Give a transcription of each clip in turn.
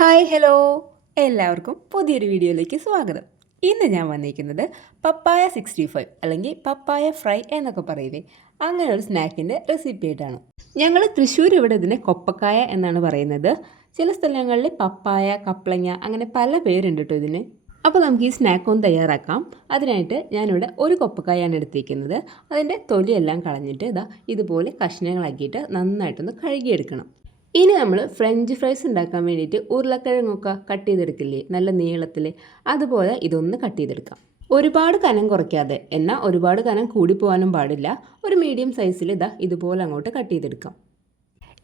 Hi hello എല്ലാവർക്കും പുതിയൊരു വീഡിയോയിലേക്ക് സ്വാഗതം. ഇന്ന് ഞാൻ വന്നിരിക്കുന്നത് പപ്പായ 65 അല്ലെങ്കിൽ പപ്പായ ഫ്രൈ എന്നൊക്കെ പറയില്ലേ, അങ്ങനെ ഒരു സ്നാക്കിൻ്റെ റെസിപ്പി ആയിട്ടാണ്. ഞങ്ങൾ തൃശ്ശൂർ ഇവിടെ ഇതിനെ കൊപ്പക്കായ എന്നാണ് പറയുന്നത്. ചില സ്ഥലങ്ങളിൽ പപ്പായ, കപ്ലങ്ങ അങ്ങനെ പല പേരുണ്ട് കേട്ടോ ഇതിന്. അപ്പോൾ നമുക്ക് ഈ സ്നാക്ക് ഒന്ന് തയ്യാറാക്കാം. അതിനായിട്ട് ഞാനിവിടെ ഒരു കൊപ്പക്കായാണ് എടുത്തിരിക്കുന്നത്. അതിൻ്റെ തൊലിയെല്ലാം കളഞ്ഞിട്ട് ഇതുപോലെ കഷ്ണങ്ങളാക്കിയിട്ട് നന്നായിട്ടൊന്ന് കഴുകിയെടുക്കണം. ഇനി നമ്മൾ ഫ്രഞ്ച് ഫ്രൈസ് ഉണ്ടാക്കാൻ വേണ്ടിയിട്ട് ഉരുളക്കിഴങ്ങൊക്കെ കട്ട് ചെയ്തെടുക്കില്ലേ, നല്ല നീളത്തിൽ, അതുപോലെ ഇതൊന്ന് കട്ട് ചെയ്തെടുക്കാം. ഒരുപാട് കനം കുറയ്ക്കാതെ, എന്നാൽ ഒരുപാട് കനം കൂടിപ്പോകാനും പാടില്ല. ഒരു മീഡിയം സൈസിൽ ഇതുപോലെ അങ്ങോട്ട് കട്ട് ചെയ്തെടുക്കാം.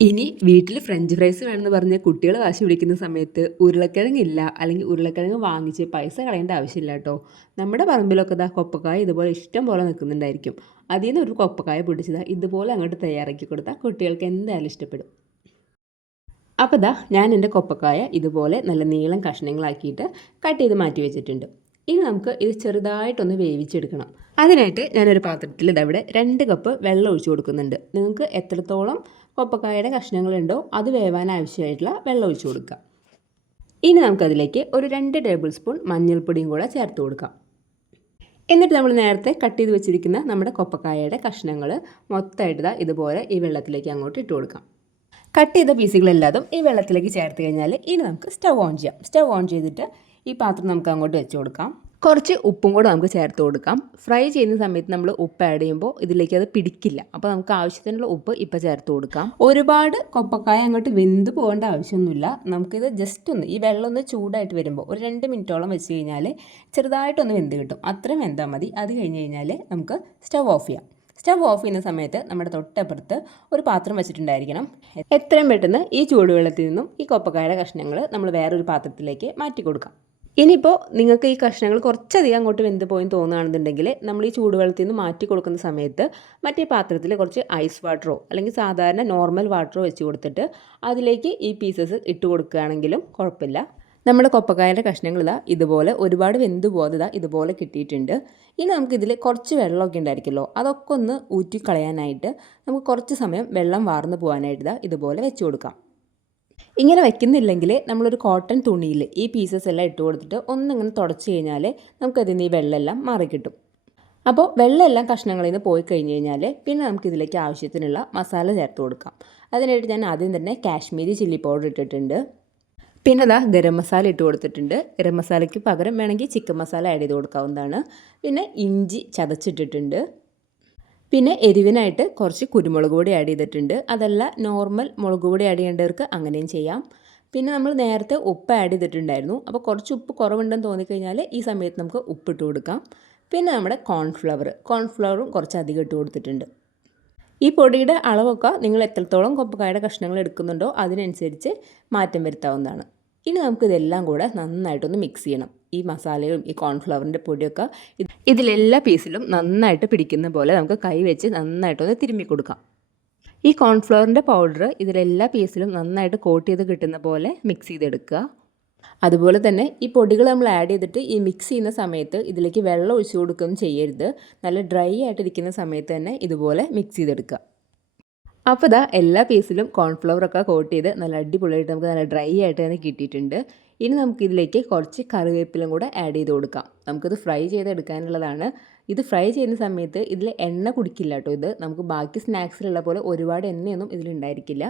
ഇനി വീട്ടിൽ ഫ്രഞ്ച് ഫ്രൈസ് വേണമെന്ന് പറഞ്ഞ് കുട്ടികൾ വാശി പിടിക്കുന്ന സമയത്ത് ഉരുളക്കിഴങ്ങില്ല അല്ലെങ്കിൽ ഉരുളക്കിഴങ്ങ് വാങ്ങിച്ച് പൈസ കളയേണ്ട ആവശ്യമില്ല കേട്ടോ. നമ്മുടെ പറമ്പിലൊക്കെ കൊപ്പക്കായ ഇതുപോലെ ഇഷ്ടം പോലെ നിൽക്കുന്നുണ്ടായിരിക്കും. അതിൽ നിന്ന് ഒരു കൊപ്പക്കായ പൊടിച്ചത് ഇതുപോലെ അങ്ങോട്ട് തയ്യാറാക്കി കൊടുത്താൽ കുട്ടികൾക്ക് എന്തായാലും ഇഷ്ടപ്പെടും. അപ്പോൾ ഞാൻ എൻ്റെ കൊപ്പക്കായ ഇതുപോലെ നല്ല നീളം കഷ്ണങ്ങളാക്കിയിട്ട് കട്ട് ചെയ്ത് മാറ്റി വെച്ചിട്ടുണ്ട്. ഇനി നമുക്ക് ഇത് ചെറുതായിട്ടൊന്ന് വേവിച്ചെടുക്കണം. അതിനായിട്ട് ഞാനൊരു പാത്രത്തിൽ ഇവിടെ 2 കപ്പ് വെള്ളം ഒഴിച്ചു കൊടുക്കുന്നുണ്ട്. നിങ്ങൾക്ക് എത്രത്തോളം കൊപ്പക്കായയുടെ കഷ്ണങ്ങളുണ്ടോ അത് വേവാൻ ആവശ്യമായിട്ടുള്ള വെള്ളം ഒഴിച്ചു കൊടുക്കുക. ഇനി നമുക്കതിലേക്ക് ഒരു 2 ടേബിൾ സ്പൂൺ മഞ്ഞൾപ്പൊടിയും കൂടെ ചേർത്ത് കൊടുക്കാം. എന്നിട്ട് നമ്മൾ നേരത്തെ കട്ട് ചെയ്ത് വെച്ചിരിക്കുന്ന നമ്മുടെ കൊപ്പക്കായയുടെ കഷ്ണങ്ങൾ മൊത്തമായിട്ട് ഇതുപോലെ ഈ വെള്ളത്തിലേക്ക് അങ്ങോട്ട് ഇട്ട് കൊടുക്കാം. കട്ട് ചെയ്ത പീസുകളെല്ലാതും ഈ വെള്ളത്തിലേക്ക് ചേർത്ത് കഴിഞ്ഞാൽ ഇനി നമുക്ക് സ്റ്റവ് ഓൺ ചെയ്യാം. സ്റ്റവ് ഓൺ ചെയ്തിട്ട് ഈ പാത്രം നമുക്ക് അങ്ങോട്ട് വെച്ച് കൊടുക്കാം. കുറച്ച് ഉപ്പും കൂടെ നമുക്ക് ചേർത്ത് കൊടുക്കാം. ഫ്രൈ ചെയ്യുന്ന സമയത്ത് നമ്മൾ ഉപ്പ് ആഡ് ചെയ്യുമ്പോൾ ഇതിലേക്ക് അത് പിടിക്കില്ല. അപ്പോൾ നമുക്ക് ആവശ്യത്തിനുള്ള ഉപ്പ് ഇപ്പോൾ ചേർത്ത് കൊടുക്കാം. ഒരുപാട് കൊപ്പക്കായ അങ്ങോട്ട് വെന്ത് പോകേണ്ട ആവശ്യമൊന്നുമില്ല. നമുക്കിത് ജസ്റ്റ് ഒന്ന് ഈ വെള്ളം ഒന്ന് ചൂടായിട്ട് വരുമ്പോൾ ഒരു 2 മിനിറ്റോളം വെച്ച് കഴിഞ്ഞാൽ ചെറുതായിട്ടൊന്ന് വെന്ത് കിട്ടും. അത്രയും വെന്താൽ മതി. അത് കഴിഞ്ഞ് കഴിഞ്ഞാൽ നമുക്ക് സ്റ്റവ് ഓഫ് ചെയ്യാം. സ്റ്റവ് ഓഫ് ചെയ്യുന്ന സമയത്ത് നമ്മുടെ തൊട്ടപ്പുറത്ത് ഒരു പാത്രം വെച്ചിട്ടുണ്ടായിരിക്കണം. എത്രയും പെട്ടെന്ന് ഈ ചൂടുവെള്ളത്തിൽ നിന്നും ഈ കൊപ്പക്കായുടെ കഷ്ണങ്ങൾ നമ്മൾ വേറൊരു പാത്രത്തിലേക്ക് മാറ്റി കൊടുക്കാം. ഇനിയിപ്പോൾ നിങ്ങൾക്ക് ഈ കഷ്ണങ്ങൾ കുറച്ചധികം അങ്ങോട്ട് വെന്ത് പോയി തോന്നുകയാണെന്നുണ്ടെങ്കിൽ നമ്മൾ ഈ ചൂടുവെള്ളത്തിൽ നിന്ന് മാറ്റി കൊടുക്കുന്ന സമയത്ത് മറ്റേ പാത്രത്തിൽ കുറച്ച് ഐസ് വാട്ടറോ അല്ലെങ്കിൽ സാധാരണ നോർമൽ വാട്ടറോ വെച്ച് കൊടുത്തിട്ട് അതിലേക്ക് ഈ പീസസ് ഇട്ട് കൊടുക്കുകയാണെങ്കിലും കുഴപ്പമില്ല. നമ്മുടെ കൊപ്പക്കായയുടെ കഷ്ണങ്ങൾ ഇതുപോലെ ഒരുപാട് വെന്ത് പോകാതെ ഇതുപോലെ കിട്ടിയിട്ടുണ്ട്. ഇനി നമുക്കിതിൽ കുറച്ച് വെള്ളമൊക്കെ ഉണ്ടായിരിക്കുമല്ലോ, അതൊക്കെ ഒന്ന് ഊറ്റി കളയാനായിട്ട് നമുക്ക് കുറച്ച് സമയം വെള്ളം വാർന്നു പോകാനായിട്ട് ഇതുപോലെ വെച്ച് കൊടുക്കാം. ഇങ്ങനെ വെക്കുന്നില്ലെങ്കിൽ നമ്മളൊരു കോട്ടൺ തുണിയിൽ ഈ പീസസ് എല്ലാം ഇട്ട് കൊടുത്തിട്ട് ഒന്നിങ്ങനെ തുടച്ച് കഴിഞ്ഞാൽ നമുക്കതിൽ നിന്ന് ഈ വെള്ളമെല്ലാം മാറിക്കിട്ടും. അപ്പോൾ വെള്ളമെല്ലാം കഷ്ണങ്ങളിൽ നിന്ന് പോയി കഴിഞ്ഞ് കഴിഞ്ഞാൽ പിന്നെ നമുക്കിതിലേക്ക് ആവശ്യത്തിനുള്ള മസാല ചേർത്ത് കൊടുക്കാം. അതിനായിട്ട് ഞാൻ ആദ്യം തന്നെ കാശ്മീരി ചില്ലി പൗഡർ ഇട്ടിട്ടുണ്ട്. പിന്നെ ഗരം മസാല ഇട്ട് കൊടുത്തിട്ടുണ്ട്. ഗരം മസാലയ്ക്ക് പകരം വേണമെങ്കിൽ ചിക്കൻ മസാല ആഡ് ചെയ്ത് കൊടുക്കാവുന്നതാണ്. പിന്നെ ഇഞ്ചി ചതച്ചിട്ടിട്ടുണ്ട്. പിന്നെ എരിവിനായിട്ട് കുറച്ച് കുരുമുളക് പൊടി ആഡ് ചെയ്തിട്ടുണ്ട്. അതല്ല നോർമൽ മുളക് പൊടി ആഡ് ചെയ്യേണ്ടവർക്ക് അങ്ങനെയും ചെയ്യാം. പിന്നെ നമ്മൾ നേരത്തെ ഉപ്പ് ആഡ് ചെയ്തിട്ടുണ്ടായിരുന്നു. അപ്പോൾ കുറച്ച് ഉപ്പ് കുറവുണ്ടെന്ന് തോന്നിക്കഴിഞ്ഞാൽ ഈ സമയത്ത് നമുക്ക് ഉപ്പിട്ട് കൊടുക്കാം. പിന്നെ നമ്മുടെ കോൺഫ്ലവറും കുറച്ച് അധികം ഇട്ട് കൊടുത്തിട്ടുണ്ട്. ഈ പൊടിയുടെ അളവൊക്കെ നിങ്ങൾ എത്രത്തോളം കൊപ്പക്കായുടെ കഷ്ണങ്ങൾ എടുക്കുന്നുണ്ടോ അതിനനുസരിച്ച് മാറ്റം വരുത്താവുന്നതാണ്. ഇനി നമുക്കിതെല്ലാം കൂടെ നന്നായിട്ടൊന്ന് മിക്സ് ചെയ്യണം. ഈ മസാലയും ഈ കോൺഫ്ലവറിൻ്റെ പൊടിയൊക്കെ ഇതിലെല്ലാ പീസിലും നന്നായിട്ട് പിടിക്കുന്ന പോലെ നമുക്ക് കൈ വെച്ച് നന്നായിട്ടൊന്ന് തിരുമ്മി കൊടുക്കാം. ഈ കോൺഫ്ലവറിൻ്റെ പൗഡർ ഇതിലെല്ലാ പീസിലും നന്നായിട്ട് കോട്ട് ചെയ്ത് കിട്ടുന്ന പോലെ മിക്സ് ചെയ്തെടുക്കുക. അതുപോലെ തന്നെ ഈ പൊടികൾ നമ്മൾ ആഡ് ചെയ്തിട്ട് ഈ മിക്സ് ചെയ്യുന്ന സമയത്ത് ഇതിലേക്ക് വെള്ളം ഒഴിച്ചു കൊടുക്കുകയും ചെയ്യരുത്. നല്ല ഡ്രൈ ആയിട്ടിരിക്കുന്ന സമയത്ത് തന്നെ ഇതുപോലെ മിക്സ് ചെയ്തെടുക്കുക. അപ്പോൾ എല്ലാ പീസിലും കോൺഫ്ലവറൊക്കെ കോട്ട് ചെയ്ത് നല്ല അടിപൊളിയായിട്ട് നമുക്ക് നല്ല ഡ്രൈ ആയിട്ട് തന്നെ കിട്ടിയിട്ടുണ്ട്. ഇനി നമുക്കിതിലേക്ക് കുറച്ച് കറിവേപ്പിലും കൂടെ ആഡ് ചെയ്ത് കൊടുക്കാം. നമുക്കിത് ഫ്രൈ ചെയ്തെടുക്കാനുള്ളതാണ്. ഇത് ഫ്രൈ ചെയ്യുന്ന സമയത്ത് ഇതിൽ എണ്ണ കുടിക്കില്ല കേട്ടോ. ഇത് നമുക്ക് ബാക്കി സ്നാക്സിലുള്ള പോലെ ഒരുപാട് എണ്ണയൊന്നും ഇതിലുണ്ടായിരിക്കില്ല.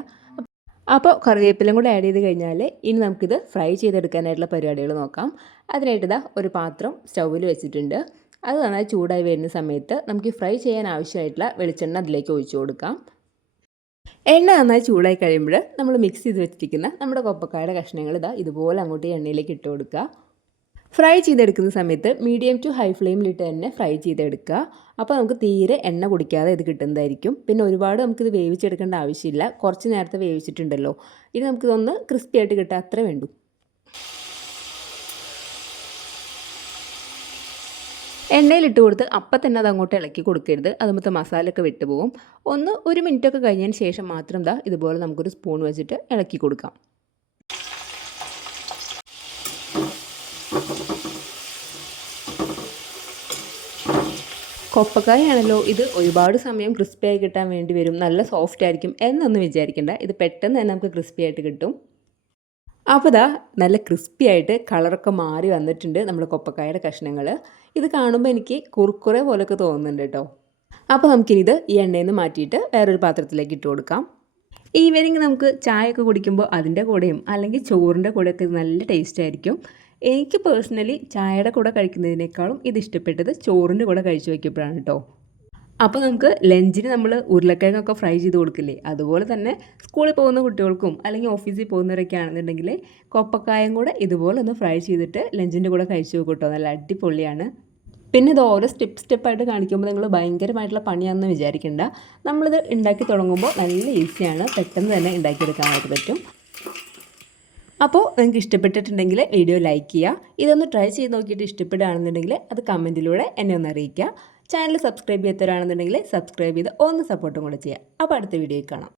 അപ്പോൾ കറിവേപ്പിലും കൂടെ ആഡ് ചെയ്ത് കഴിഞ്ഞാൽ ഇനി നമുക്കിത് ഫ്രൈ ചെയ്തെടുക്കാനായിട്ടുള്ള പരിപാടികൾ നോക്കാം. അതിനായിട്ട് ഒരു പാത്രം സ്റ്റൗവിൽ വെച്ചിട്ടുണ്ട്. അത് നന്നായി ചൂടായി വരുന്ന സമയത്ത് നമുക്ക് ഫ്രൈ ചെയ്യാൻ ആവശ്യമായിട്ടുള്ള വെളിച്ചെണ്ണ അതിലേക്ക് ഒഴിച്ചു കൊടുക്കാം. എണ്ണ നന്നായി ചൂടായി കഴിയുമ്പോൾ നമ്മൾ മിക്സ് ചെയ്ത് വെച്ചിരിക്കുന്ന നമ്മുടെ കൊപ്പക്കായുടെ കഷ്ണങ്ങൾ ഇതുപോലെ അങ്ങോട്ട് എണ്ണയിലേക്ക് ഇട്ട് കൊടുക്കുക. ഫ്രൈ ചെയ്തെടുക്കുന്ന സമയത്ത് മീഡിയം ടു ഹൈ ഫ്ലെയിമിലിട്ട് തന്നെ ഫ്രൈ ചെയ്തെടുക്കുക. അപ്പോൾ നമുക്ക് തീരെ എണ്ണ കുടിക്കാതെ ഇത് കിട്ടുന്നതായിരിക്കും. പിന്നെ ഒരുപാട് നമുക്കിത് വേവിച്ചെടുക്കേണ്ട ആവശ്യമില്ല. കുറച്ച് നേരത്തെ വേവിച്ചിട്ടുണ്ടല്ലോ. ഇനി നമുക്കിതൊന്ന് ക്രിസ്പി ആയിട്ട് കിട്ടുക അത്രേ വേണ്ടൂ. എണ്ണയിലിട്ട് കൊടുത്ത് അപ്പം തന്നെ അത് അങ്ങോട്ട് ഇളക്കി കൊടുക്കരുത്. അതുമൊത്തം മസാലയൊക്കെ വിട്ടുപോകും. ഒരു മിനിറ്റൊക്കെ കഴിഞ്ഞതിന് ശേഷം മാത്രം ഇതുപോലെ നമുക്കൊരു സ്പൂൺ വെച്ചിട്ട് ഇളക്കി കൊടുക്കാം. കൊപ്പക്കായാണല്ലോ, ഇത് ഒരുപാട് സമയം ക്രിസ്പിയായി കിട്ടാൻ വേണ്ടി വരും, നല്ല സോഫ്റ്റ് ആയിരിക്കും എന്നൊന്നും വിചാരിക്കേണ്ട. ഇത് പെട്ടെന്ന് തന്നെ നമുക്ക് ക്രിസ്പി ആയിട്ട് കിട്ടും. അപ്പോൾ ഇതാ നല്ല ക്രിസ്പി ആയിട്ട് കളറൊക്കെ മാറി വന്നിട്ടുണ്ട് നമ്മുടെ കൊപ്പക്കായുടെ കഷ്ണങ്ങൾ. ഇത് കാണുമ്പോൾ എനിക്ക് കുറുക്കുറെ പോലെയൊക്കെ തോന്നുന്നുണ്ട് കേട്ടോ. അപ്പോൾ നമുക്കിനിത് ഈ എണ്ണയിൽ നിന്ന് മാറ്റിയിട്ട് വേറൊരു പാത്രത്തിലേക്ക് ഇട്ട് കൊടുക്കാം. ഈവനിങ് നമുക്ക് ചായയൊക്കെ കുടിക്കുമ്പോൾ അതിൻ്റെ കൂടെയും അല്ലെങ്കിൽ ചോറിൻ്റെ കൂടെയൊക്കെ ഇത് നല്ല ടേസ്റ്റ് ആയിരിക്കും. എനിക്ക് പേഴ്സണലി ചായയുടെ കൂടെ കഴിക്കുന്നതിനേക്കാളും ഇത് ഇഷ്ടപ്പെട്ടത് ചോറിൻ്റെ കൂടെ കഴിച്ചു വയ്ക്കപ്പോഴാണ് കേട്ടോ. അപ്പോൾ നമുക്ക് ലഞ്ചിന് നമ്മൾ ഉരുളക്കിഴങ്ങൊക്കെ ഫ്രൈ ചെയ്ത് കൊടുക്കില്ലേ, അതുപോലെ തന്നെ സ്കൂളിൽ പോകുന്ന കുട്ടികൾക്കും അല്ലെങ്കിൽ ഓഫീസിൽ പോകുന്നവരൊക്കെ ആണെന്നുണ്ടെങ്കിൽ കൊപ്പക്കായം കൂടെ ഇതുപോലെ ഒന്ന് ഫ്രൈ ചെയ്തിട്ട് ലഞ്ചിൻ്റെ കൂടെ കഴിച്ചു നോക്കും കേട്ടോ. നല്ല അടിപൊളിയാണ്. പിന്നെ ഇത് ഓരോ സ്റ്റെപ്പായിട്ട് കാണിക്കുമ്പോൾ നിങ്ങൾ ഭയങ്കരമായിട്ടുള്ള പണിയാണെന്ന് വിചാരിക്കേണ്ട. നമ്മളിത് ഉണ്ടാക്കി തുടങ്ങുമ്പോൾ നല്ല ഈസിയാണ്, പെട്ടെന്ന് തന്നെ ഉണ്ടാക്കിയെടുക്കാനായിട്ട് പറ്റും. അപ്പോൾ നിങ്ങൾക്ക് ഇഷ്ടപ്പെട്ടിട്ടുണ്ടെങ്കിൽ വീഡിയോ ലൈക്ക് ചെയ്യുക. ഇതൊന്ന് ട്രൈ ചെയ്ത് നോക്കിയിട്ട് ഇഷ്ടപ്പെടുകയാണെന്നുണ്ടെങ്കിൽ അത് കമൻറ്റിലൂടെ എന്നെ ഒന്ന് അറിയിക്കുക. ചാനൽ സബ്സ്ക്രൈബ് ചെയ്യാത്തവരാണെന്നുണ്ടെങ്കിൽ സബ്സ്ക്രൈബ് ചെയ്ത് ഒന്ന് സപ്പോർട്ടും കൂടെ ചെയ്യുക. അപ്പോൾ അടുത്ത വീഡിയോയിൽ കാണാം.